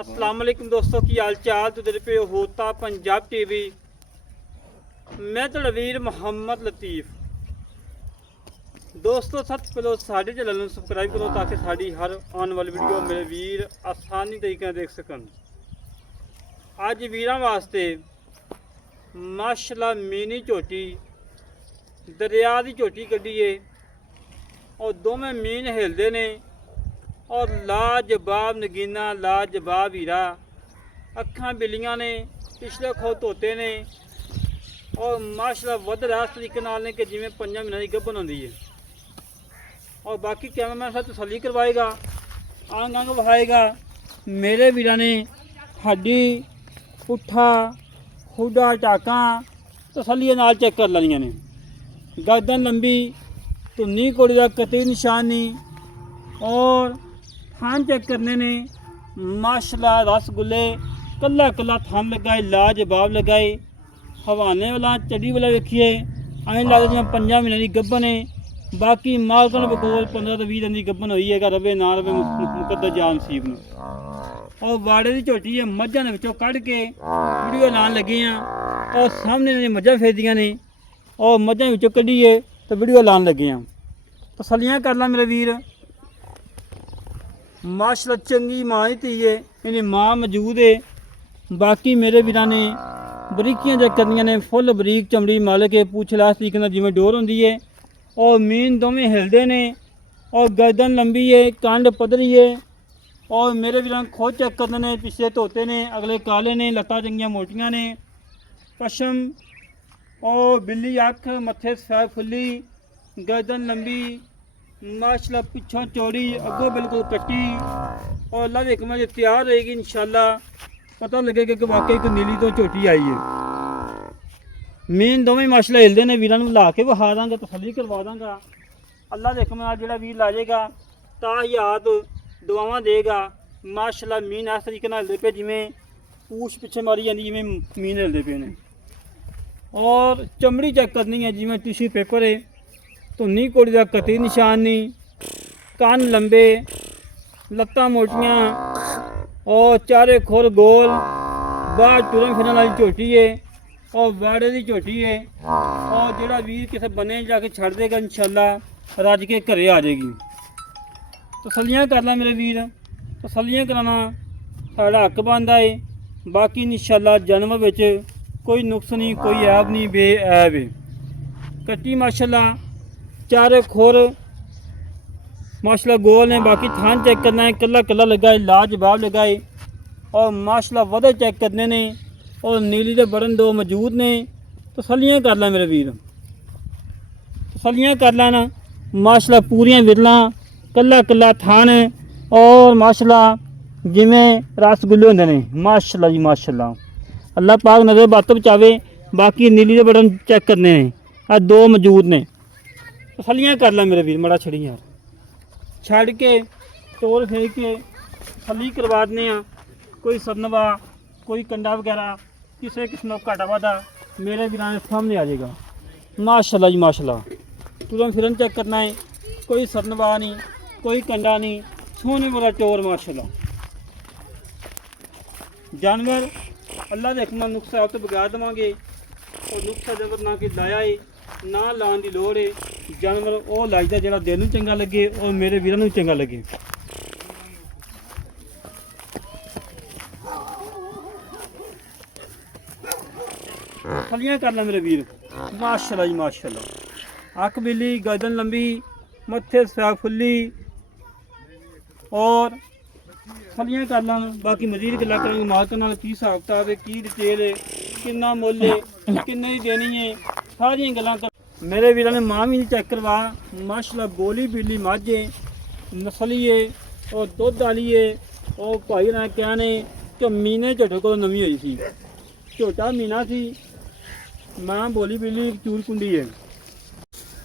अस्सलाम वालेकुम दोस्तों की हाल चाल तुझे पे होता पंजाब टीवी। मैं तो वीर मोहम्मद लतीफ़। दोस्तों सबसे पहले साढ़े चैनल सबसक्राइब करो ताकि साड़ी हर आने वाली वीडियो मेरे वीर आसानी तरीके देख सकन। अज वीर वास्ते माशाल्लाह मिनी झोटी दरिया की झोटी कड्डी है और दोवें मीन हिलते ने और लाजवाब नगीना लाजवाब हीरा अखां बिलियां ने पिछले खो धोते ने और माशाल्लाह वध रास तरीके नाल ने कि जिवें 5 महीनों की गब्बन होंदी है। और बाकी कैमरामैन साहब तसल्ली करवाएगा आंग आंग वहाएगा। मेरे वीरां ने हड्डी पुट्ठा खुडा टाकां तसल्ली नाल चेक कर लैनियां ने। गर्दन लंबी धुन्नी घोड़ी का कतई निशान नहीं और थान चेक करने ने माशाल्लाह रसगुल्ले कला कला थान लगाए लाजवाब लगाए। हवाने वाला चढ़ी वाला वेखिए अं लगता जिवें 5 महीने की गब्बन है। बाकी मालकन बकोल 15 तो 20 दिन की गब्बन हुई है। रवे ना रवे मुकद्दर जान नसीब ने। और वाड़े की झोटी है मझां दे विचों कढ़ के वीडियो लाने लगे हैं और सामने ने मझां फेरदियां ने और मझां विचों कढ़िए तो वीडियो लाने लगे हैं। तसल्लियां कर ला मेरे वीर। माशाल्लाह चंगी माँ ही धी है यानी माँ मौजूद है। बाकी मेरे वीरां ने बरीकियां चेक करनियां ने फुल बरीक चमड़ी मल के पूछ लास तरीके जिवें डोर होंदी है और मीन दोवें हिलदे ने और गर्दन लंबी है कंड पधरी है। और मेरे वीरां खोज चेक करने ने पिछले धोते ने अगले काले ने लत्तां चंगियां मोटियां ने पशम और बिल्ली अख मत्थे सफेद फुल्ली गर्दन लंबी माशाल्लाह पिछों चौड़ी अगों बिल्कुल कट्टी और अल्लाह के हुक्म से तैयार रहेगी इंशाल्लाह। पता लगेगा कि वाकई एक नीली तो झोटी आई है। मेन दोवें माशाल्लाह हिलदे ने। वीरां नूं ला के विखा दांगा तसल्ली करवा दांगा। अल्लाह के हुक्म नाल जिहड़ा वीर ला जाएगा ताहियात दुआवां देगा। माशाल्लाह मीन इस तरीके नाल हिलदे पे जिवें पूछ पिछे मारी जाती जिवें मीन हिलदे पे ने। और चमड़ी चेक करनी है जिवें टिश्यू पेपर है। धुन्नी घोड़ी का कतई निशान नहीं कान लंबे लत्तां मोटियां और चारे खुर गोल बाहर टुरन फिरन वाली झोटी है और वाड़े की झोटी है। और जोड़ा वीर किसी बने जाके छड़ देगा इंशाल्लाह रज के घरे आ जाएगी। तसल्लियां कर ला मेरे वीर। तसल्लियां कराना साड़ा हक बनता है। बाकी इंशाल्लाह जन्म विच कोई नुक्स नहीं कोई ऐब नहीं बेऐब है। कट्टी माशाल्लाह चारे खोर माशाल्लाह गोल ने। बाकी थान चेक करना है कला कला लगा है लाजवाब लगा है। और माशाल्लाह वधे चेक करने ने और नीली के बड़न दो मौजूद ने। तसल्लियां कर ला मेरे वीर। तसल्लियां कर लेना माशाल्लाह पूरियां विरलां कला कला थान और माशाल्लाह जिवें रसगुल्ले होंदे ने। माशाल्लाह जी माशाल्लाह अल्लाह पाक नज़र बत बचावे। बाकी नीली के बड़न चेक करने ने आ दो मौजूद ने। तसल्लियां कर ला मेरे वीर। मड़ा छड़ी यार छड़ के तोड़ फेर के तसल्ली करवा दें। कोई सदनवा कोई कंडा वगैरह किसी किस्म का घाटा वाधा मेरे वीरां के सामने आ जाएगा। माशाल्लाह जी माशाल्लाह तुरंत फिरन चेक करना है। कोई सदनवा नहीं कोई कंडा नहीं सोने वाला चोर माशाल्लाह। जानवर अल्लाह के हुक्म नुक्सा आप तो बगा देवांगे और नुक्सा जानवर ना कि लाया है ना लाने की लोड़ है। जानवर वो लाइदा जो दिल नूं चंगा लगे और मेरे वीरां नूं चंगा लगे। तसल्लियां कर ला मेरे वीर। माशाल्लाह जी माशाल्लाह अख बिल्ली गर्दन लंबी मत्थे सफेद फुल्ली और तसल्लियां कर ला। बाकी मजीद गल्लां करांगे मालक नाल की हिसाब किताब है की डिटेल है किन्ना मुल है किन्ने दी देनी है सारियां गल्लां मेरे वीरां ने। मां भी चेक करवा माशाल्लाह बोली बिल्ली मझ है नस्ली है और दुध वाली है। और भाई ने क्या ने कि मीने झोटे को नवी हुई सी झोटा मीना सी मां बोली बिल्ली चूर कुंडी है।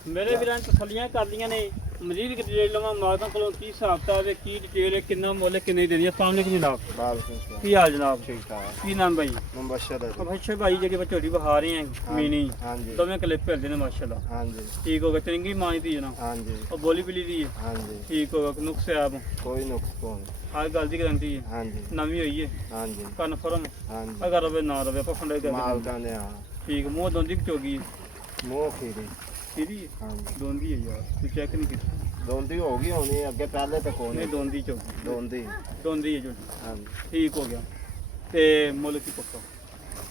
मेरे वीरां ने तसल्लियां कर लियां ने ਮਜ਼ੀਦ ਕਿ ਡਿਟੇਲ ਲਵਾਂ ਮਾਲਕਾਂ ਕੋਲੋਂ ਕੀ ਹਿਸਾਬ ਕਿਤਾਬ ਹੈ, ਕੀ ਡਿਟੇਲ ਹੈ, ਕਿੰਨਾ ਮੁੱਲ ਹੈ, ਕਿੰਨੇ ਦੇਣੀ ਹੈ। अस्सलाम वालेकुम जनाब, वालेकुम ਕੀ ਹਾਲ ਜਨਾਬ? ठीक ठाक ਕੀ ਨਾਮ ਭਾਈ? मुबशर है जी। ਅੱਛਾ ਭਾਈ ਜਿਹੜੀ ਝੋਟੀ ਵਿਖਾ ਰਹੇ ਆ ਮੀਨੀ हाँ जी ਦੋਵੇਂ ਕਲਿੱਪ ਫਿਰਦੇ ਨੇ ਮਾਸ਼ਾਅੱਲਾ। हाँ जी ਠੀਕ ਹੋ ਗਿਆ, ਚੰਗੀ ਮਾਂ ਦੀ ਜਨਾਬ, हाँ जी ਉਹ ਬੋਲੀ ਬਿਲੀ ਦੀ ਹੈ। हाँ जी ਠੀਕ ਹੋ ਗਿਆ, ਨੁਕਸ ਆਪ कोई नुक्स कौन। ਹਰ ਗੱਲ ਦੀ ਗਾਰੰਟੀ ਹੈ, हाँ जी ਨਵੀਂ ਹੋਈ ਹੈ हाँ जी ਕਨਫਰਮ। हाँ जी ਅਗਰ ਰਵੇ ਨਾ ਰਵੇ ਆਪਾਂ ਫੰਡੇ ਕਰ माल का ने हाँ ਠੀਕ ਮੂੰਹ ਦੋਂਦੀ ਚੋਗੀ मुँह खीरी। ਇਹਦੀ हाँ जी ਦੋਂਦੀ ਹੈ ਯਾਰ, ਤੂੰ ਚੈੱਕ ਨਹੀਂ ਕੀਤੀ? दोंदी होगी होनी अगे पहले तो कौन ਨਹੀਂ ਦੋਂਦੀ ਚੋਗੀ, दोंदी। ਦੋਂਦੀ ਹੈ ਝੋਟੀ। हाँ जी ਠੀਕ ਹੋ ਗਿਆ। ਤੇ ਮੁੱਲ ਕੀ ਪੱਕਾ?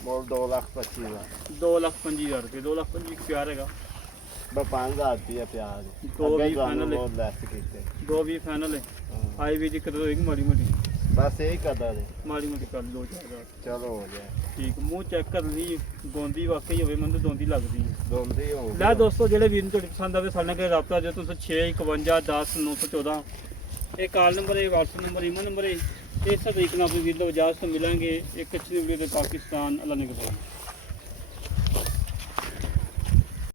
मोल 2,25,000 2,25,000 ਰੁਪਏ। 2,25,000 ਪਿਆਰ ਹੈਗਾ, बस 5,000 रुपया प्याज। दो अगे भी जानो फाइनल है। बहुत लेस कीते। 2,20 ਫਾਈਨਲ ਹੈ। हाँ। ਆਈ ਵੀ ਦਿੱਕਤ ਹੋਏਗੀ ਮਾੜੀ ਮੋਟੀ, बस यही कदर है। ਮਾੜੀ ਮੋਟੀ ਕਰ 2,000। चलो हो जाए। ਠੀਕ ਮੂੰਹ ਚੈੱਕ ਕਰ ਲਈ, ਦੋਂਦੀ ਵਾਕਈ ਹੋਵੇ, ਮੈਨੂੰ ਤਾਂ ਦੋਂਦੀ ਲੱਗਦੀ ਹੈ। दोंदी होगी। ਲੈ ਦੋਸਤੋ, ਜਿਹੜੇ ਵੀਰ ਨੂੰ ਤੁਹਾਡੀ ਪਸੰਦ ਆਵੇ ਸਾਡੇ ਨਾਲ ਕੋਈ ਰਾਬਤਾ ਜੋ ਤੁਸੀਂ 651 10 914 ਇਹ ਕਾਲ ਨੰਬਰ ਹੈ, WhatsApp ਨੰਬਰ, ਈਮੇਲ ਨੰਬਰ ਹੈ। ਇਸ ਤਰੀਕੇ ਨਾਲ ਆਪਣੀ ਵੀਰ ਤੋਂ ਇਜਾਜ਼ਤ ਮਿਲਾਂਗੇ। ਇੱਕ ਅੱਛੀ ਵੀਡੀਓ ਤੇ ਪਾਕਿਸਤਾਨ, ਅੱਲਾ ਨੇ